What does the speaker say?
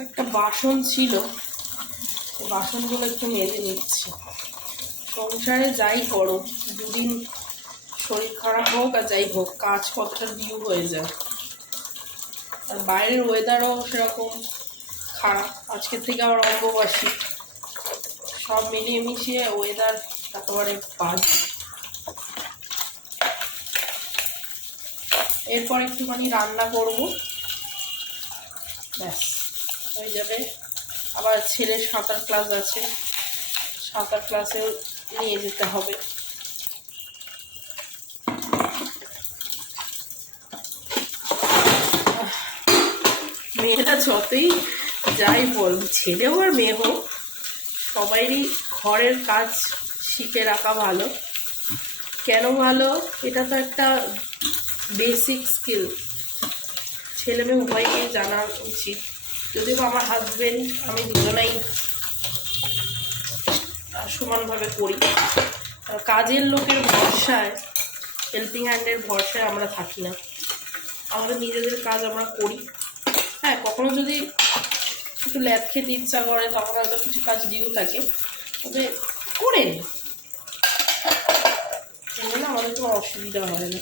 একটা বাসন ছিল, বাসনগুলো একটু মেজে নিচ্ছি। সংসারে যাই করো, দুদিন শরীর খারাপ হোক আর যাই হোক, কাজ কতটা ডিউ হয়ে যায়। আর বাইরের ওয়েদারও সেরকম খারাপ, আজকের থেকে আবার অম্বুবাসী, সব মিলিয়ে মিশিয়ে ওয়েদার একেবারে বাজে। এরপর একটুখানি রান্না করব, ব্যাস হয়ে যাবে। আবার ছেলের সাঁতার ক্লাস আছে, সাঁতার ক্লাসেও নিয়ে যেতে হবে। মেয়েরা যতই যাই বল, ছেলেও আর মেয়ে হোক, সবাইরই ঘরের কাজ শিখে রাখা ভালো। কেন ভালো? এটা তো একটা বেসিক স্কিল, ছেলে মেয়ে উভয়কেই জানা উচিত। যদিও আমার হাজবেন্ড আমি দুজনেই সমানভাবে করি। কাজের লোকের ভরসায়, হেল্পিং হ্যান্ডের ভরসায় আমরা থাকি না, আমাদের নিজেদের কাজ আমরা করি। হ্যাঁ, কখনো যদি একটু ল্যাদ খেতে ইচ্ছা করে তখন হয়তো কিছু কাজ ডিউ থাকে, তবে করে নিই, আমাদের কোনো অসুবিধা হয় না।